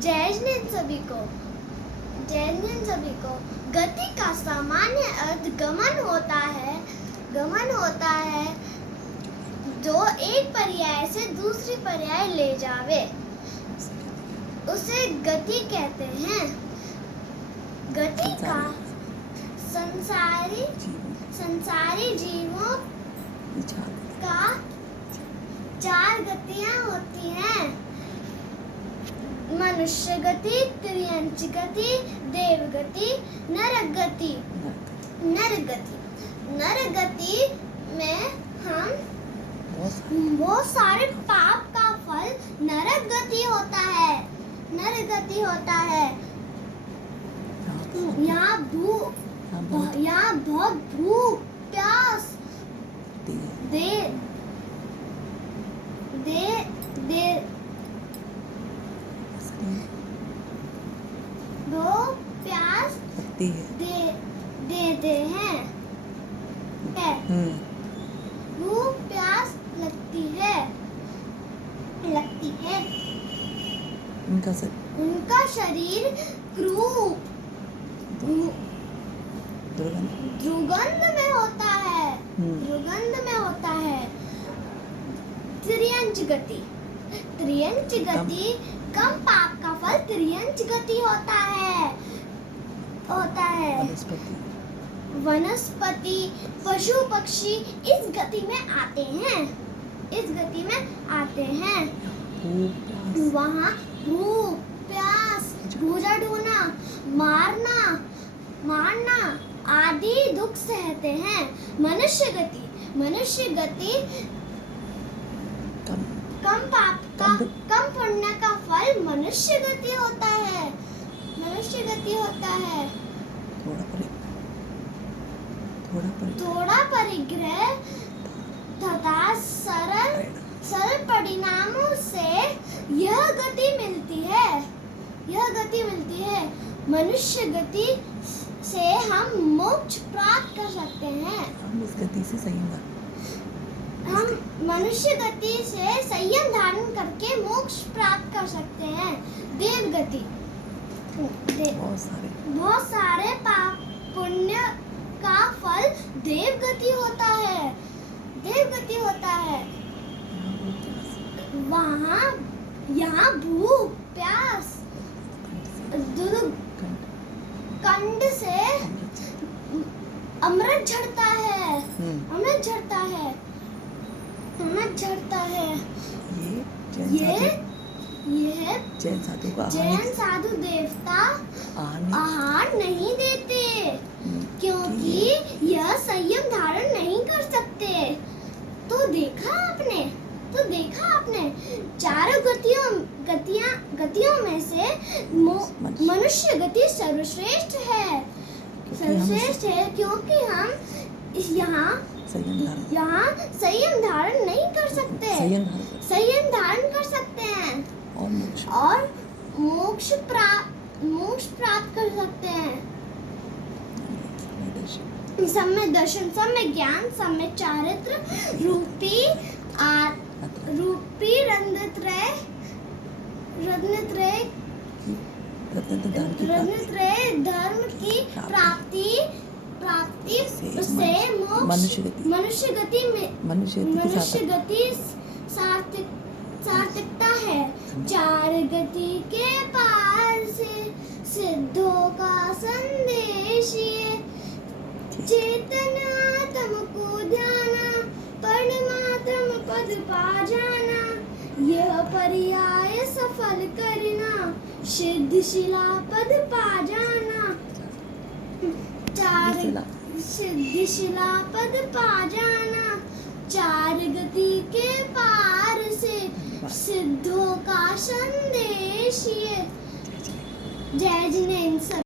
जय हिंद सभी को। जय हिंद सभी को। गति का सामान्य अर्थ गमन होता है। गमन होता है जो एक पर्याय से दूसरी पर्याय ले जावे, उसे गति कहते हैं। गति का संसारी जीवों का 4 गतियां होती हैं। मनुष्य गति, त्रियंच गति, देव गति, नर गति। नर गति में हम बहुत सारे पाप का फल नरक गति होता है। नरक गति होता है। यहाँ बहुत भूख प्यास देते हैं। भूख प्यास लगती है। उनका शरीर क्रूर दुर्गंध में होता है। त्रियंच गति कम पाप का फल त्रियंच गति होता है। वनस्पति पशु पक्षी इस गति में आते हैं। वहाँ भूख प्यास, भोजन ढूंढना, मारना आदि दुख सहते हैं। मनुष्य गति कम पुण्य का फल मनुष्य गति होता है। थोड़ा परिग्रह तथा सरल परिणामों से यह गति मिलती है। मनुष्य गति से हम मोक्ष प्राप्त कर सकते हैं। हम मनुष्य गति से संयम धारण करके मोक्ष प्राप्त कर सकते हैं। देव गति बहुत सारे पाप पुण्य का फल देव गति होता है। यहाँ भूख प्यास कंड से अमृत झड़ता है। ये जैन साधु देवता आहार नहीं देते, क्योंकि यह संयम धारण नहीं कर सकते। तो देखा आपने 4 गतियों में से मनुष्य गति सर्वश्रेष्ठ है। क्योंकि हम यहाँ संयम धारण नहीं कर सकते। संयम धारण कर सकते हैं और मोक्ष प्राप्त कर सकते हैं। सब में दर्शन, सब में ज्ञान, सब में चारित्र रूपी रत्नत्रय धर्म की प्राप्ति से मनुष्य गति सार्थकता है। 4 गति के पार से सिद्धों का संदेश ये चेतना तुमको ध्याना, परमात्म पद पा जाना, यह पर्याय सफल करना, सिद्धशिला पद पा जाना। सिद्धशिला पद पा जाना। 4 गति के पार से सिद्धों का संदेश ये। जय जिनेन्द्र।